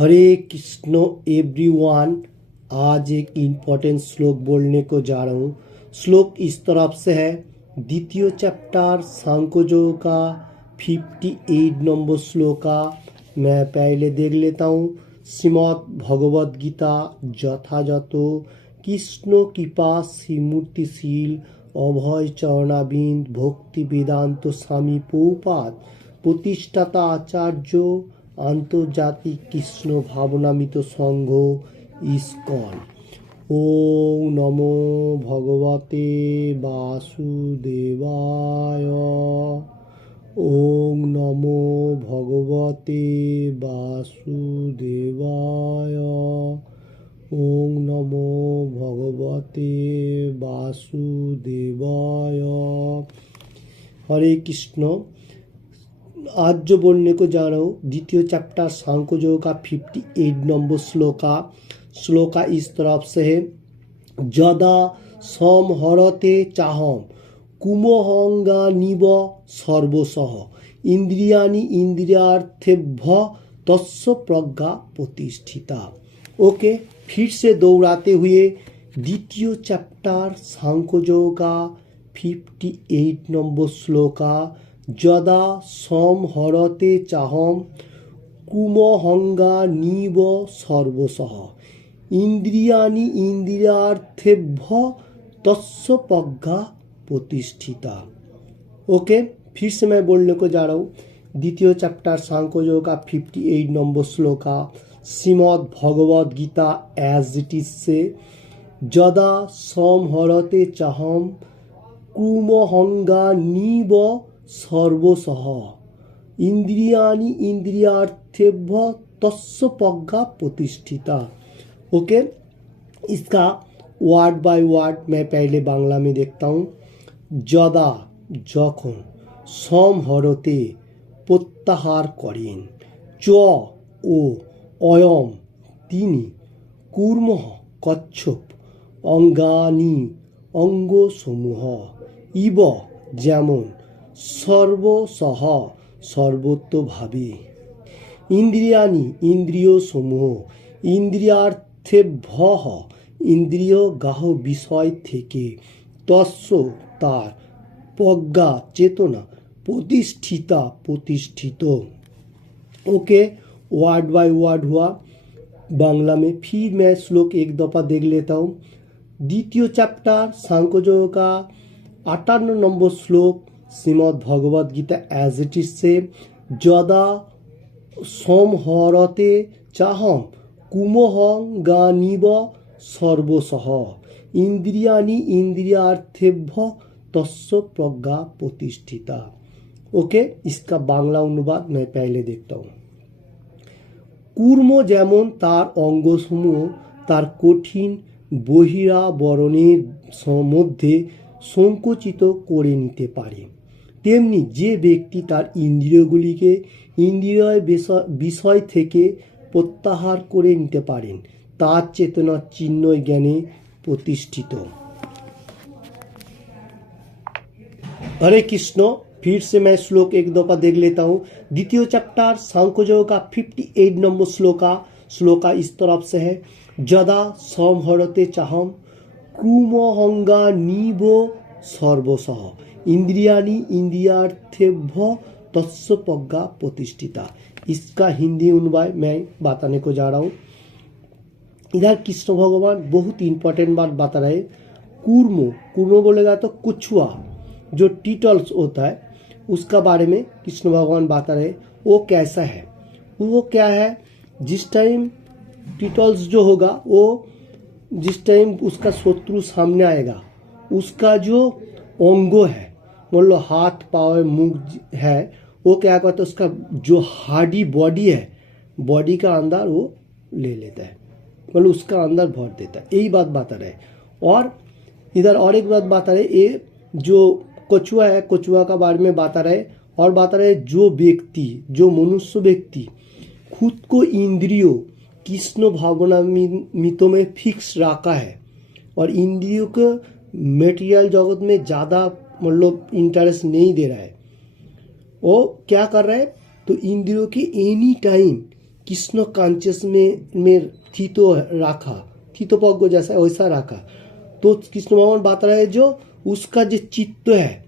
हरे Krishna everyone. आज एक important श्लोक बोलने को जा रहा हूँ। श्लोक इस तरफ से है, द्वितीय चैप्टर सांख्ययोग का 58 नंबर श्लोक का। मैं पहले देख लेता हूँ। श्रीमद् भगवद गीता यथायथ कृष्ण कृपा श्रीमूर्तिशील अभय चरणाबिंद भक्ति वेदांत स्वामी प्रभुपाद प्रतिष्ठाता आचार्य आंतर्जातिक कृष्ण भावनामित संघ इस्कन। ओम नमो भगवते वासुदेवाय। ओम नमो भगवते वासुदेवाय। ओम नमो भगवते वासुदेवाय। हरे कृष्ण। आज जो बोलने को जा रहा हूँ द्वितीय चैप्टर सांख्ययोग का 58 नंबर श्लोक इस तरफ से है, यदा संहरते चाहम कुमोहंगानिव सर्वशः इंद्रियाणि इंद्रियार्थेभ्य तस्य प्रज्ञा प्रतिष्ठिता। ओके, फिर से दोहराते हुए द्वितीय चैप्टर सांख्ययोग का 58 नंबर श्लोक, यदा संहरते चाहम कुमोहंगानिव सर्वशः इंद्रियाणि इंद्रियार्थेभ्य तस्य प्रज्ञा प्रतिष्ठिता। ओके, फिर से मैं बोलने को जा रहा हूँ। द्वितीय चैप्टर सांख्ययोग का 58 नंबर श्लोक, Shrimad Bhagavad Gita as it is से, यदा संहरते चाहम कुमोहंगानिव सर्वशः इंद्रियाणि इंद्रियार्थेभ्य तस्य प्रज्ञा प्रतिष्ठिता। ओके, इसका वर्ड बाय वर्ड मैं पहले बांग्ला में देखता हूँ। यदा যখন, संहरते प्रत्याहार करें, च ओ अयम তিনি, কূর্মঃ কচ্ছপ, অঙ্গানি অঙ্গ সমূহ, ইব যেমন, সর্বসহ সর্বত্রভাবে, ইন্দ্রিয়াণি ইন্দ্রিয় সমূহ, ইন্দ্রিয়ার্থেভ্যঃ ইন্দ্রিয় গাহ বিষয় থেকে, তস্য তার, প্রজ্ঞা চেতনা, प्रतिष्ठिता प्रतिष्ठित। ओके, वर्ड बाय वर्ड हुआ बांग्ला में। फिर मैं श्लोक एक दफा देख लेता हूँ। द्वितीय चैप्टर सांख्ययोग का 58 नंबर श्लोक Shrimad Bhagavad Gita as it is से, यदा संहरते चाहम कुमोहंगानिव सर्वशः इंद्रियाणि इंद्रियार्थेभ्य तस्य प्रज्ञा प्रतिष्ठिता। ओके, इसका बांग्ला अनुवाद मैं पहले देखता हूँ। কূর্ম যেমন তার অঙ্গসমূহ তার কঠিন বহিরাবরণের মধ্যে সংকুচিত করে নিতে পারে, তেমনি যে ব্যক্তি তার ইন্দ্রিয়গুলিকে ইন্দ্রিয় বিষয় থেকে প্রত্যাহার করে নিতে পারেন তার চেতনা চিহ্ন জ্ঞানে প্রতিষ্ঠিত। हरे कृष्ण। फिर से मैं श्लोक एक दफा देख लेता हूँ। द्वितीय चैप्टर सांख्ययोग का 58 नंबर श्लोक इस तरफ से है, यदा संहरते चाहम कुमोहंगानिव सर्वशः इंद्रियाणि इंद्रियार्थेभ्य तस्य प्रज्ञा प्रतिष्ठिता। इसका हिंदी अनुवाद मैं बताने को जा रहा हूँ। इधर कृष्ण भगवान बहुत इंपॉर्टेंट बात बता रहे। कूर्म बोलेगा तो कुछुआ जो टीटल्स होता है उसका बारे में कृष्ण भगवान बता रहे। वो कैसा है, वो क्या है, जिस टाइम टीटल्स जो होगा वो जिस टाइम उसका शत्रु सामने आएगा उसका जो अंगो है, मान लो हाथ पाँव मुंह है, वो क्या करता है उसका जो हार्डी बॉडी है बॉडी का अंदर वो ले लेता है, मतलब उसका अंदर भर देता है। यही बात बता रहे। और इधर और एक बात बता रहे, ये जो कछुआ है कछुआ का बारे में बता रहे। और बता रहे जो व्यक्ति जो मनुष्य व्यक्ति खुद को इंद्रियों कृष्ण भावनामित में फिक्स रखा है और इंद्रियों को मेटेरियल जगत में ज़्यादा मतलब इंटरेस्ट नहीं दे रहा है, वो क्या कर रहा है तो इंद्रियों की एनी टाइम कृष्ण कॉन्शियस में थितो रखा, थितोपज्ञ जैसा वैसा रखा। तो कृष्ण भगवान बता रहे जो उसका जो चित्त है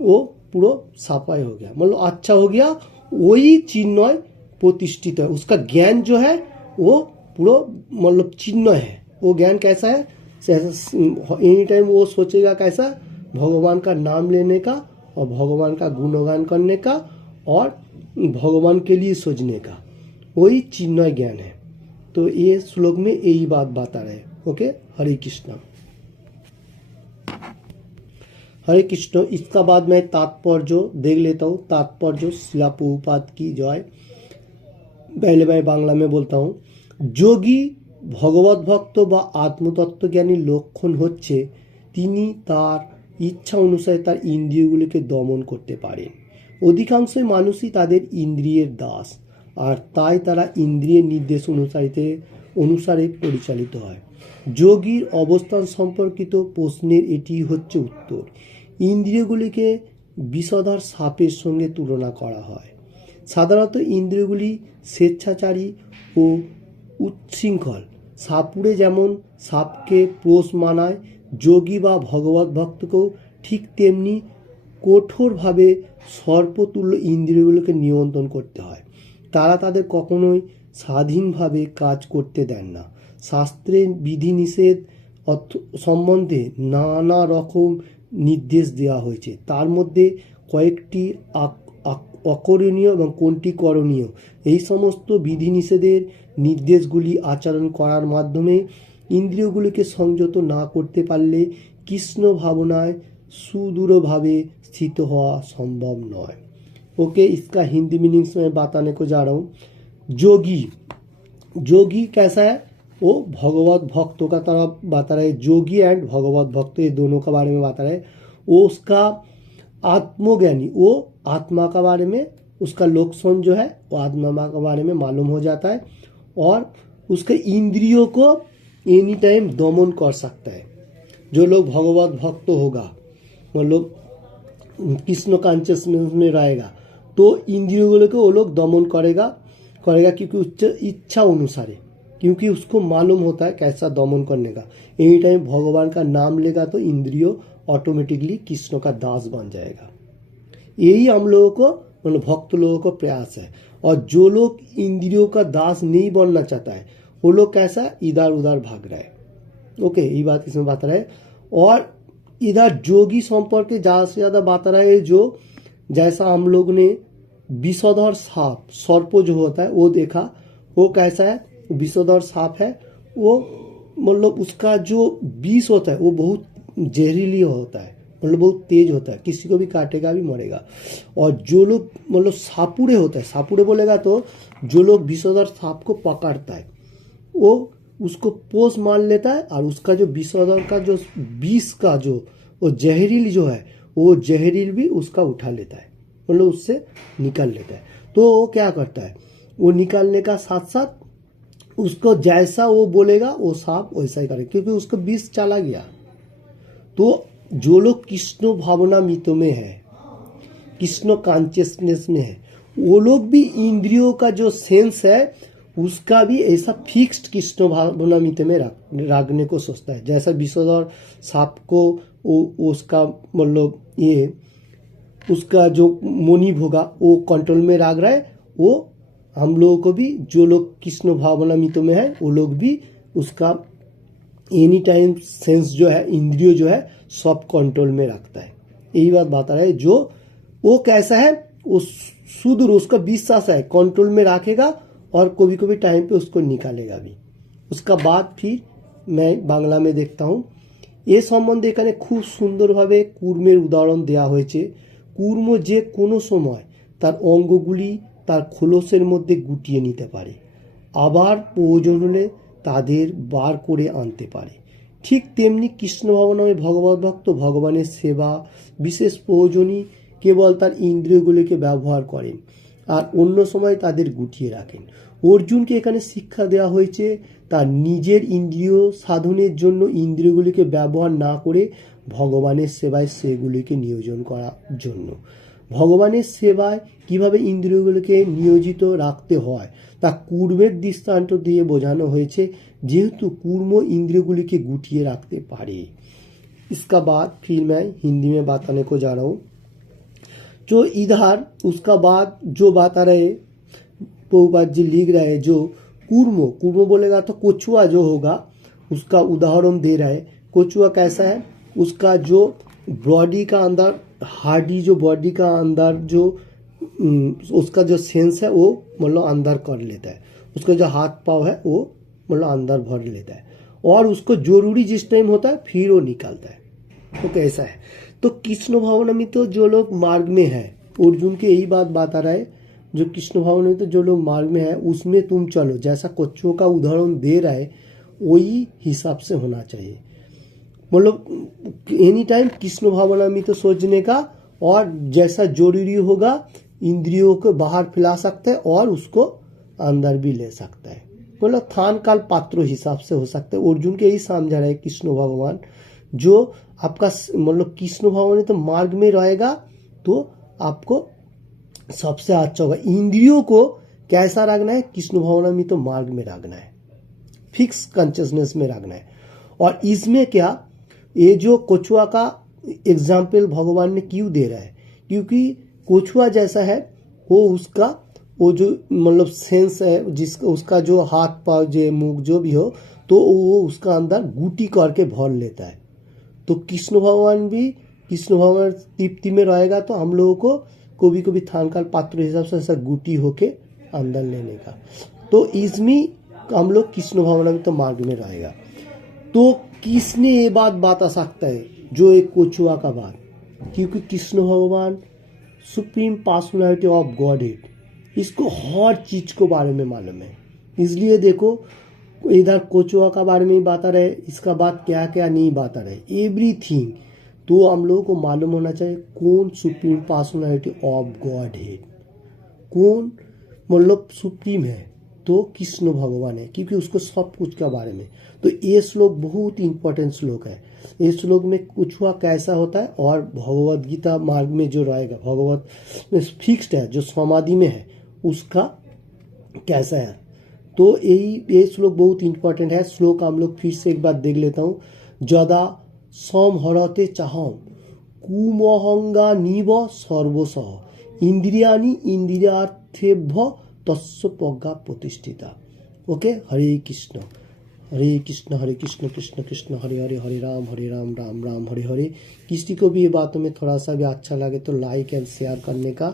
वो पूरा साफाई हो गया, मतलब अच्छा हो गया, वही चिन्मय प्रतिष्ठित है। उसका ज्ञान जो है वो पूरा मतलब चिन्मय है। वो ज्ञान कैसा है, एनी टाइम वो सोचेगा कैसा, भगवान का नाम लेने का और भगवान का गुणगान करने का और भगवान के लिए सोचने का, वही चिन्मय ज्ञान है। तो ये श्लोक में यही बात बता रहे। ओके, हरे कृष्ण। हरे कृष्ण। इसका बाद मैं तात्पर्य देख लेता हूँ। तात्पर्य शिला प्रभुपाद की जय। पहले मैं बांग्ला में बोलता हूँ। যোগী ভগবত ভক্ত বা আত্মতত্ত্বজ্ঞানীর লক্ষণ হচ্ছে তিনি তার ইচ্ছা অনুসারে তার ইন্দ্রিয়গুলিকে দমন করতে পারেন। অধিকাংশ মানুষই তাদের ইন্দ্রিয়ের দাস, আর তাই তারা ইন্দ্রিয়ের নির্দেশ অনুসারে পরিচালিত হয়। যোগীর অবস্থান সম্পর্কিত প্রশ্নের এটি হচ্ছে উত্তর। ইন্দ্রিয়গুলিকে বিষধর সাপের সঙ্গে তুলনা করা হয়। সাধারণত ইন্দ্রিয়গুলি স্বেচ্ছাচারী ও উচ্ছৃঙ্খল। সাপুড়ে যেমন সাপকে পোষ মানায়, যোগী বা ভগবত ভক্তকেও ঠিক তেমনি কঠোরভাবে সর্পতুল্য ইন্দ্রিয়গুলোকে নিয়ন্ত্রণ করতে হয়। তারা তাদের কখনোই স্বাধীনভাবে কাজ করতে দেন না। শাস্ত্রের বিধিনিষেধ সম্বন্ধে নানা রকম নির্দেশ দেওয়া হয়েছে। তার মধ্যে কয়েকটি অকরণীয় এবং কোনটি করণীয়, এই সমস্ত বিধিনিষেধের নির্দেশগুলি আচরণ করার মাধ্যমে ইন্দ্রিয়গুলিকে সংযত না করতে পারলে কৃষ্ণ ভাবনায় सुदूरभावे स्थित हुआ संभव नয়। ओके, इसका हिंदी मीनिंग्स में बताने को जा रहा हूँ। जोगी, जोगी कैसा है, वो भगवत भक्तों का तरफ बता रहे। जोगी एंड भगवत भक्त ये दोनों के बारे में बता रहे। वो उसका आत्मज्ञानी, वो आत्मा का बारे में, उसका लक्षण जो है वो आत्मा के बारे में मालूम हो जाता है और उसके इंद्रियों को एनी टाइम दमन कर सकता है। जो लोग भगवत भक्त होगा, मतलब कृष्ण कॉन्शियसनेस में रहेगा, तो इंद्रियों को वो लोग दमन करेगा क्योंकि इच्छा अनुसार, क्योंकि उसको मालूम होता है कैसा दमन करने का। एनी टाइम भगवान का नाम लेगा तो इंद्रियों ऑटोमेटिकली कृष्ण का दास बन जाएगा। यही हम लोगों को, मतलब भक्त लोगों को प्रयास है। और जो लोग इंद्रियों का दास नहीं बनना चाहता है, वो लोग कैसा इधर उधर भाग रहा है। ओके, ये बात इसमें बता रहा है। और इधर जोगी संपर्क ज़्यादा से ज़्यादा बता रहा है। जो जैसा हम लोग ने विषधर सांप, सर्प जो होता है वो देखा, वो कैसा है, विषधर सांप है। वो मतलब उसका जो विष होता है वो बहुत जहरीली होता है, मतलब बहुत तेज होता है, किसी को भी काटेगा भी मरेगा। और जो लोग मतलब सापुड़े होता है, सापुड़े बोलेगा तो जो लोग विषधर सांप को पकड़ता है वो उसको पोष मान लेता है और उसका जो विषधर का जो विष का जो वो जहरील जो है, वो जहरील भी उसका उठा लेता है, मतलब उससे निकाल लेता है। तो वो क्या करता है, वो निकालने का साथ साथ उसको जैसा वो बोलेगा वो सांप वैसा ही करेगा, क्योंकि उसको विष चला गया। तो जो लोग कृष्ण भावनामृत में है, कृष्ण कॉन्शियसनेस में है, वो लोग भी इंद्रियों का जो सेंस है उसका भी ऐसा फिक्स्ड कृष्ण भावनामृत में रखने को सोचता है। जैसा विषधर सांप को उसका मतलब ये उसका जो मोनिव होगा वो कंट्रोल में रख रहा है, वो हम लोगों को भी, जो लोग कृष्ण भावनामृत में है, वो लोग भी उसका एनी टाइम सेंस जो है, इंद्रिय जो है, सब कंट्रोल में रखता है। यही बात बता रहा है। जो वो कैसा है, वो सुदूर, उसका विश्वास है, कंट्रोल में रखेगा और कभी कभी टाइम पे उसको निकालेगा भी। उसका बाद फिर मैं बांग्ला में देखता हूँ। ये सम्बन्धे এখানে খুব সুন্দরভাবে কূর্মের উদাহরণ দেওয়া হয়েছে। কূর্ম যে কোনো সময় তার অঙ্গগুলি তার খোলসের মধ্যে গুটিয়ে নিতে পারে, আবার প্রয়োজন হলে তাদের বার করে আনতে পারে। ঠিক তেমনি কৃষ্ণ ভাবনাময় ভগবত ভক্ত ভগবানের সেবা বিশেষ প্রয়োজনই কেবল তার ইন্দ্রিয়গুলিকে ব্যবহার করেন আর অন্য সময় তাদের গুটিয়ে রাখেন। অর্জুনকে এখানে শিক্ষা দেওয়া হয়েছে তার নিজের ইন্দ্রিয় সাধনের জন্য ইন্দ্রিয়গুলিকে ব্যবহার না করে ভগবানের সেবায় সেগুলিকে নিয়োজন করার জন্য। ভগবানের সেবায় কিভাবে ইন্দ্রিয়গুলোকে নিয়োজিত রাখতে হয় তা কূর্মের দৃষ্টান্ত দিয়ে বোঝানো হয়েছে, যেহেতু কূর্ম इंद्रियों गुटिए रखते पारे। इसका बाद फिर मैं हिंदी में बताने को जा रहा हूँ। जो इधर उसका बाद जो बता रहे प्रभुपाद जी लिख रहे, जो कूर्म कूर्म बोलेगा तो कोचुआ जो होगा उसका उदाहरण दे रहा है। कोचुआ कैसा है, उसका जो बॉडी का अंदर हार्डी, जो बॉडी का अंदर जो उसका जो सेंस है वो मतलब अंदर कर लेता है, उसका जो हाथ पाँव है वो मतलब अंदर भर लेता है, और उसको जरूरी जिस टाइम होता है फिर वो निकालता है। तो कैसा है, तो कृष्ण भावनामृत तो जो लोग मार्ग में है, अर्जुन की यही बात बता रहा है, जो कृष्ण भावनामृत तो जो लोग मार्ग में है उसमें तुम चलो, जैसा कच्छुओं का उदाहरण दे रहा है वही हिसाब से होना चाहिए। मतलब एनी टाइम कृष्ण भावनामृत तो सोचने का, और जैसा जरूरी होगा इंद्रियों को बाहर फैला सकते हैं और उसको अंदर भी ले सकता है। मतलब थान काल पात्र हिसाब से हो सकता है। अर्जुन के यही समझा रहे कृष्ण भगवान, जो आपका मतलब कृष्ण भगवान तो मार्ग में रहेगा तो आपको सबसे अच्छा होगा। इंद्रियों को कैसा रखना है, कृष्ण भगवान में तो मार्ग में रखना है, फिक्स कॉन्शियसनेस में रखना है। और इसमें क्या, ये जो कछुआ का एग्जाम्पल भगवान ने क्यों दे रहा है, क्योंकि कछुआ जैसा है वो उसका वो जो मतलब सेंस है, जिसका उसका जो हाथ पाँव जो मुख जो भी हो तो वो उसका अंदर गुटी करके भर लेता है। तो कृष्ण भगवान भी कृष्ण भगवान तृप्ति में रहेगा तो हम लोगों को कभी कभी थान काल पात्र हिसाब से ऐसा गुटी होके अंदर लेने का, तो इसमें हम लोग कृष्ण भगवान में तो मार्ग में रहेगा। तो किसने ये बात बता सकता है, जो एक कछुआ का बात, क्योंकि कृष्ण भगवान सुप्रीम पर्सनालिटी ऑफ गॉडहेड, इसको हर चीज को बारे में मालूम है। इसलिए देखो इधर कछुआ का बारे में ही बता रहे, इसका बात क्या क्या नहीं बता रहे, एवरीथिंग। तो हम लोगों को मालूम होना चाहिए कौन सुप्रीम पर्सनालिटी ऑफ गॉडहेड, कौन मतलब सुप्रीम है, तो कृष्ण भगवान है, क्योंकि उसको सब कुछ के बारे में। तो ये श्लोक बहुत इंपॉर्टेंट श्लोक है। इस श्लोक में कछुआ कैसा होता है और भगवत गीता मार्ग में जो रहेगा, भगवत फिक्स्ड है, जो समाधि में है उसका कैसा है। तो ये श्लोक बहुत इंपॉर्टेंट है। श्लोक हम लोग फिर से एक बार देख लेता हूँ। जदा समहरते चाहम कुमहंगा निव सर्वसह इंद्रियानि इंद्रियार्थेभ्य तस्य प्रज्ञा प्रतिष्ठिता। ओके, हरे कृष्ण कृष्ण कृष्ण कृष्ण हरे हरे, हरे राम राम राम हरे हरे। किसी को भी ये बातों में थोड़ा सा भी अच्छा लगे तो लाइक एंड शेयर करने का।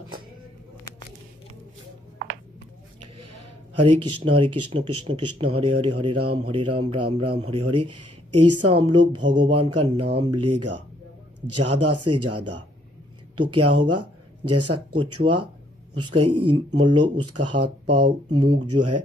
हरे कृष्ण कृष्ण कृष्ण हरे हरे, हरे राम राम राम हरे हरे। ऐसा हम लोग भगवान का नाम लेगा ज़्यादा से ज़्यादा तो क्या होगा, जैसा कछुआ उसका मतलब उसका हाथ पाँव मुख जो है